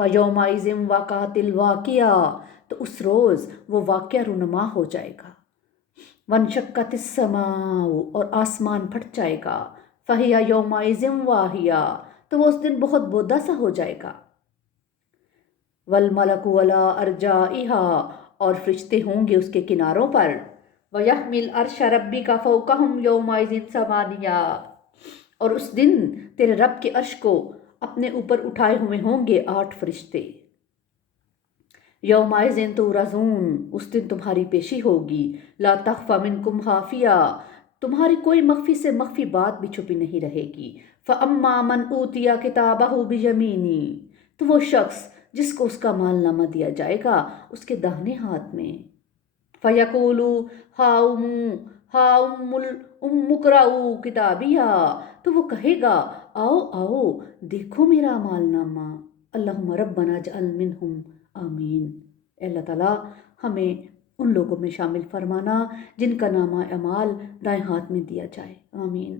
فَيَوْمَئِذٍ وَقَعَتِ الْوَاقِعَةُ، تو اس روز وہ واقعہ رونما ہو جائے گا۔ وَانشَقَّتِ السَّمَاءُ، اور آسمان پھٹ جائے گا۔ فَهِيَ يَوْمَئِذٍ وَاهِيَةٌ، تو وہ اس دن بہت بودا سا ہو جائے گا۔ وَالْمَلَكُ عَلَىٰ أَرْجَائِهَا، اور فرشتے ہوں گے اس کے کناروں پر۔ وَيَحْمِلُ عَرْشَ رَبِّكَ فَوْقَهُمْ يَوْمَئِذٍ ثَمَانِيَةٌ، اور اس دن تیرے رب کے عرش کو اپنے اوپر اٹھائے ہوئے ہوں گے 8 فرشتے۔ یومئذ تعرضون، اس دن تمہاری پیشی ہوگی۔ لا تخفی منکم خافیہ، تمہاری کوئی مخفی سے مخفی بات بھی چھپی نہیں رہے گی۔ فاما من اوتی کتابہ بیمینہ، تو وہ شخص جس کو اس کا مال نامہ دیا جائے گا اس کے داہنے ہاتھ میں۔ فیقول ہاؤم اقرؤوا کتابیہ، تو وہ کہے گا آؤ آؤ دیکھو میرا مال نامہ۔ اللہم ربنا اجعل منہم، آمین۔ اے اللہ تعالیٰ ہمیں ان لوگوں میں شامل فرمانا جن کا نامہ اعمال دائیں ہاتھ میں دیا جائے، آمین۔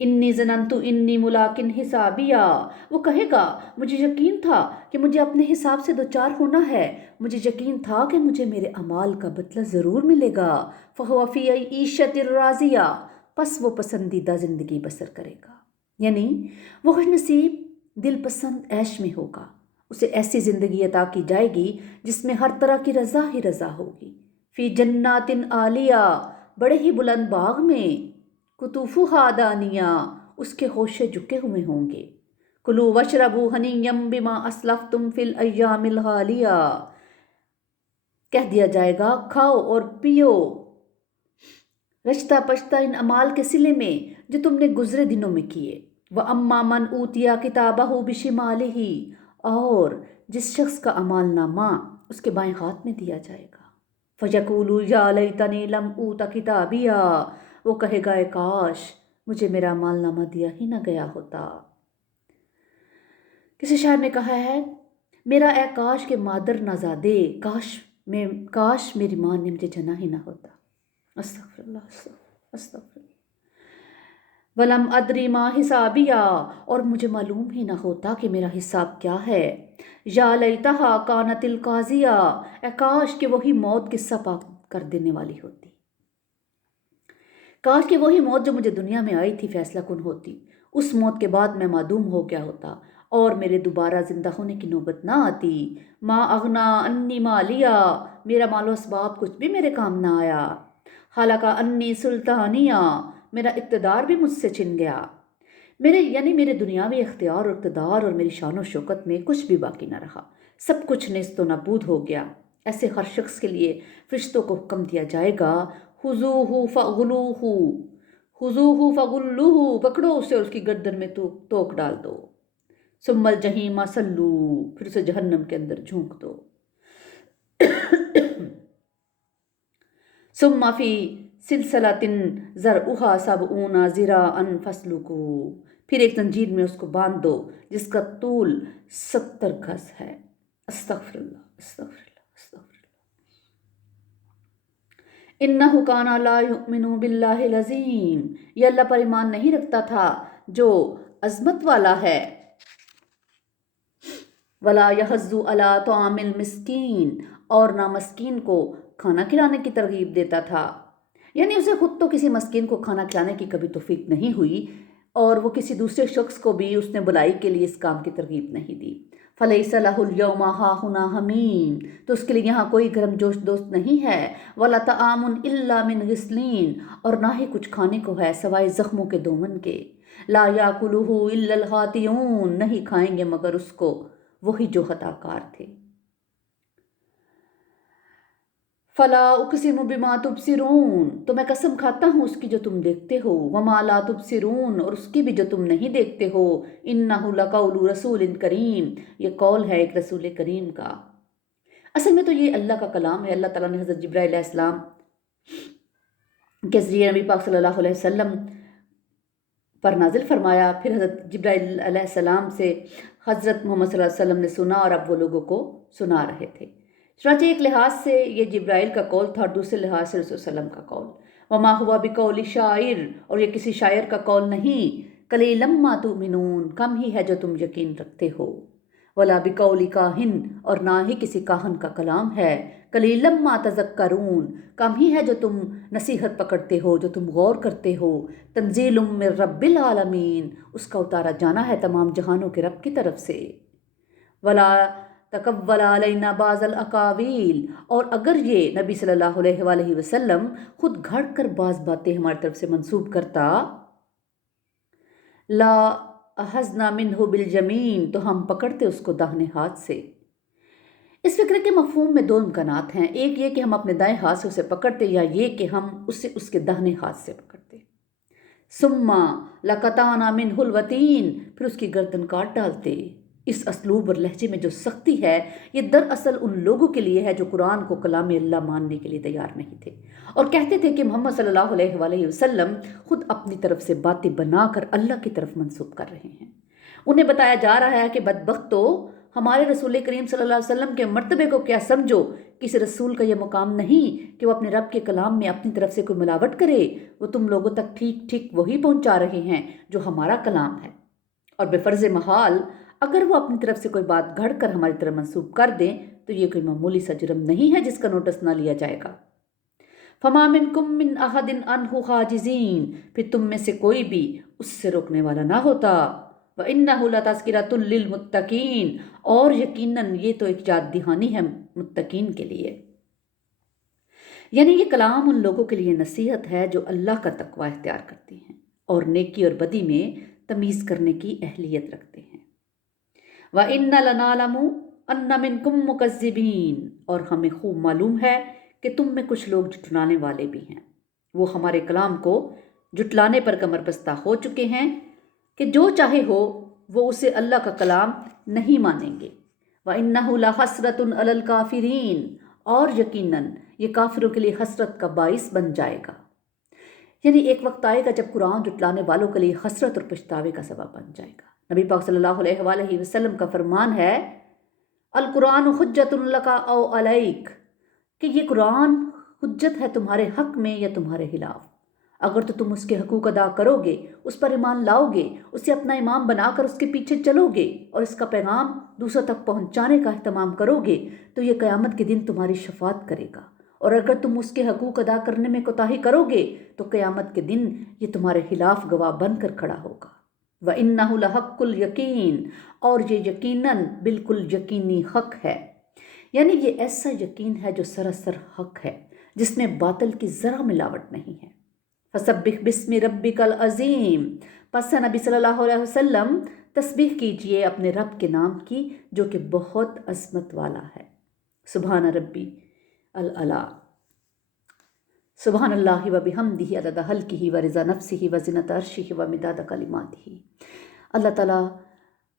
انی ظننت انی ملاق حسابیہ، وہ کہے گا مجھے یقین تھا کہ مجھے اپنے حساب سے دوچار ہونا ہے، مجھے یقین تھا کہ مجھے میرے اعمال کا بدلہ ضرور ملے گا۔ فہو فی عیشۃ راضیہ، پس وہ پسندیدہ زندگی بسر کرے گا، یعنی وہ خوش نصیب دل پسند عیش میں ہوگا۔ اسے ایسی زندگی عطا کی جائے گی جس میں ہر طرح کی رضا ہی رضا ہوگی۔ فی جنات عالیہ، بڑے ہی بلند باغ میں۔ قطوفہا دانیہ، اس کے خوشے جھکے ہوئے ہوں گے۔ کلوا واشربوا ہنیئا بما اسلفتم فی الایام الخالیہ، کہہ دیا جائے گا کھاؤ اور پیو رشتہ پشتہ ان اعمال کے صلے میں جو تم نے گزرے دنوں میں کیے۔ وَأَمَّا مَنْ أُوتِيَ كِتَابَهُ بِشِمَالِهِ، اور جس شخص کا اعمال نامہ اس کے بائیں ہاتھ میں دیا جائے گا۔ فَيَقُولُ يَا لَيْتَنِي لَمْ أُوتَ كِتَابِيَهْ، وہ کہے گا اے کاش مجھے میرا اعمال نامہ دیا ہی نہ گیا ہوتا۔ کسی شاعر نے کہا ہے میرا اے کاش کے مادر نازادے، کاش میری ماں نے مجھے جنا ہی نہ ہوتا۔ استغفر اللہ، استغفر اللہ۔ وَلَمْ أَدْرِ مَا حِسَابِيَهْ، اور مجھے معلوم ہی نہ ہوتا کہ میرا حساب کیا ہے۔ یا لیتہا کانت القاضیہ، اے کاش کہ وہی موت قصہ پاک کر دینے والی ہوتی، کاش کہ وہی موت جو مجھے دنیا میں آئی تھی فیصلہ کن ہوتی، اس موت کے بعد میں معدوم ہو گیا ہوتا اور میرے دوبارہ زندہ ہونے کی نوبت نہ آتی۔ ما اغنا انی مالیہ، میرا مال و اسباب کچھ بھی میرے کام نہ آیا۔ حالانکہ انی سلطانیہ، میرا اقتدار بھی مجھ سے چھن گیا، میرے دنیاوی اختیار اور اقتدار اور میری شان و شوکت میں کچھ بھی باقی نہ رہا، سب کچھ نیست و نابود ہو گیا۔ ایسے ہر شخص کے لیے فرشتوں کو حکم دیا جائے گا خذوہ فغلوہ، خذوہ فغلوہ، پکڑو اسے اور اس کی گردن میں توک ڈال دو۔ ثم الجحیم صلوہ، پھر اسے جہنم کے اندر جھونک دو۔ ثم فی سلسلۃ ذرعہا سبعون ذراعا فاسلکوہ، پھر ایک زنجیر میں اس کو باندھ دو جس کا طول 70 گز ہے۔ استغفر اللہ، استغفر اللہ، استغفر اللہ۔ انہ کان لا یؤمن باللہ العظیم، یہ اللہ پر ایمان نہیں رکھتا تھا جو عظمت والا ہے۔ ولا یحض علی طعام المسکین، اور نہ مسکین کو کھانا کھلانے کی ترغیب دیتا تھا، یعنی اسے خود تو کسی مسکین کو کھانا کھلانے کی کبھی توفیق نہیں ہوئی اور وہ کسی دوسرے شخص کو بھی اس نے بلائی کے لیے اس کام کی ترغیب نہیں دی۔ فلیس لہ الیوم ہاہنا حمیم، تو اس کے لیے یہاں کوئی گرم جوش دوست نہیں ہے۔ ولا طعام الا من غسلین، اور نہ ہی کچھ کھانے کو ہے سوائے زخموں کے دومن کے۔ لا یاکلہ الا الخاطئون، نہیں کھائیں گے مگر اس کو وہی جو خطا کار تھے۔ فلا اقسم بما تبصرون، تو میں قسم کھاتا ہوں اس کی جو تم دیکھتے ہو، وما لا تبصرون، اور اس کی بھی جو تم نہیں دیکھتے ہو۔ انہ لقول رسول کریم، یہ قول ہے ایک رسول کریم کا۔ اصل میں تو یہ اللہ کا کلام ہے، اللہ تعالیٰ نے حضرت جبرائیل علیہ السلام کے ذریعے نبی پاک صلی اللہ علیہ وسلم پر نازل فرمایا، پھر حضرت جبرائیل علیہ السلام سے حضرت محمد صلی اللہ علیہ وسلم نے سنا اور اب وہ لوگوں کو سنا رہے تھے۔ چنانچہ ایک لحاظ سے یہ جبرائیل کا قول تھا اور دوسرے لحاظ سے رسول صلی اللہ علیہ وسلم کا قول۔ وما ہوا بقول شاعر، اور یہ کسی شاعر کا قول نہیں۔ قلیلا ما تؤمنون، کم ہی ہے جو تم یقین رکھتے ہو۔ ولا بقول کاہن، اور نہ ہی کسی کاہن کا کلام ہے، قلیلا ما تذکرون، کم ہی ہے جو تم نصیحت پکڑتے ہو، جو تم غور کرتے ہو۔ تنزیل من رب العالمین، اس کا اتارا جانا ہے تمام جہانوں کے رب کی طرف سے۔ ولا تقول علینا بعض الاقاویل، اور اگر یہ نبی صلی اللہ علیہ وآلہ وسلم خود گھڑ کر بعض باتیں ہماری طرف سے منسوب کرتا، لا اخذنا منہ بالیمین، تو ہم پکڑتے اس کو داہنے ہاتھ سے۔ اس فکرے کے مفہوم میں دو امکانات ہیں، ایک یہ کہ ہم اپنے دائیں ہاتھ سے اسے پکڑتے، یا یہ کہ ہم اسے اس کے داہنے ہاتھ سے پکڑتے۔ ثم لقطعنا منہ الوتین، پھر اس کی گردن کاٹ ڈالتے۔ اس اسلوب اور لہجے میں جو سختی ہے، یہ دراصل ان لوگوں کے لیے ہے جو قرآن کو کلام اللہ ماننے کے لیے تیار نہیں تھے اور کہتے تھے کہ محمد صلی اللہ علیہ وآلہ وسلم خود اپنی طرف سے باتیں بنا کر اللہ کی طرف منسوب کر رہے ہیں۔ انہیں بتایا جا رہا ہے کہ بدبختو، ہمارے رسول کریم صلی اللہ علیہ وسلم کے مرتبے کو کیا سمجھو؟ کسی رسول کا یہ مقام نہیں کہ وہ اپنے رب کے کلام میں اپنی طرف سے کوئی ملاوٹ کرے، وہ تم لوگوں تک ٹھیک ٹھیک وہی پہنچا رہے ہیں جو ہمارا کلام ہے، اور بے فرض محال اگر وہ اپنی طرف سے کوئی بات گھڑ کر ہماری طرف منسوب کر دیں تو یہ کوئی معمولی سا جرم نہیں ہے جس کا نوٹس نہ لیا جائے گا۔ فما منکم من احد عنہ حاجزین، پھر تم میں سے کوئی بھی اس سے روکنے والا نہ ہوتا۔ وَإِنَّهُ لَتَذْكِرَةٌ لِّلْمُتَّقِينَ، اور یقیناً یہ تو ایک یاد دہانی ہے متقین کے لیے۔ یعنی یہ کلام ان لوگوں کے لیے نصیحت ہے جو اللہ کا تقوی اختیار کرتے ہیں اور نیکی اور بدی میں تمیز کرنے کی اہلیت رکھتے ہیں۔ وَإِنَّ لَنَعْلَمُ أَنَّ مِنكُم مُكَذِّبِينَ، اور ہمیں خوب معلوم ہے کہ تم میں کچھ لوگ جھٹلانے والے بھی ہیں۔ وہ ہمارے کلام کو جھٹلانے پر کمر بستہ ہو چکے ہیں کہ جو چاہے ہو وہ اسے اللہ کا کلام نہیں مانیں گے۔ وَإِنَّهُ لَحَسْرَةٌ عَلَى الْكَافِرِينَ، اور یقیناً یہ کافروں کے لیے حسرت کا باعث بن جائے گا۔ یعنی ایک وقت آئے گا جب قرآن جھٹلانے والوں کے لیے حسرت اور پچھتاوے کا سبب بن جائے گا۔ نبی پاک صلی اللہ علیہ وآلہ وسلم کا فرمان ہے، القرآن حجت لک او علیک، کہ یہ قرآن حجت ہے تمہارے حق میں یا تمہارے خلاف۔ اگر تو تم اس کے حقوق ادا کرو گے، اس پر ایمان لاؤ گے، اسے اپنا امام بنا کر اس کے پیچھے چلو گے اور اس کا پیغام دوسروں تک پہنچانے کا اہتمام کرو گے تو یہ قیامت کے دن تمہاری شفاعت کرے گا، اور اگر تم اس کے حقوق ادا کرنے میں کوتاہی کرو گے تو قیامت کے دن یہ تمہارے خلاف گواہ بن کر کھڑا ہوگا۔ وَإِنَّهُ لَحَقُّ الْيَقِينِ، اور یہ یقیناً بالکل یقینی حق ہے، یعنی یہ ایسا یقین ہے جو سراسر حق ہے، جس میں باطل کی ذرا ملاوٹ نہیں ہے۔ فَسَبِّحْ بِاسْمِ رَبِّكَ الْعَظِيمِ، پس نبی صلی اللہ علیہ وسلم تسبیح کیجئے اپنے رب کے نام کی جو کہ بہت عظمت والا ہے۔ سبحان ربی العلیٰ، سبحان اللہ و بحمدہ عدد خلقہ و رضا نفسہ و زنۃ عرشہ و مداد کلماتہ۔ اللہ تعالیٰ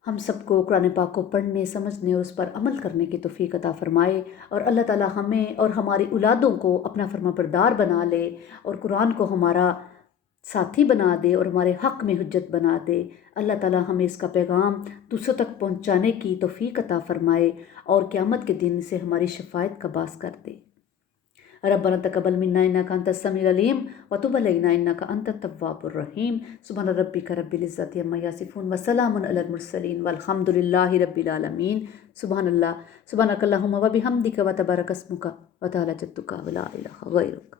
ہم سب کو قرآن پاک کو پڑھنے، سمجھنے اور اس پر عمل کرنے کی توفیق عطا فرمائے، اور اللہ تعالیٰ ہمیں اور ہماری اولادوں کو اپنا فرما بردار بنا لے اور قرآن کو ہمارا ساتھی بنا دے اور ہمارے حق میں حجت بنا دے۔ اللہ تعالیٰ ہمیں اس کا پیغام دوسروں تک پہنچانے کی توفیق عطا فرمائے اور قیامت کے دن سے ہماری شفاعت کا باعث کر دے۔ ربنا تقبل منا انک انت السمیع العلیم وتب علینا انک انت التواب الرحیم۔ سبحان ربک رب العزۃ عما یصفون وسلام علی المرسلین والحمد للہ رب العالمین۔ سبحان اللہ، سبحانک اللہم وبحمدک وتبارک اسمک وتعالی جدک ولا الہ غیرک۔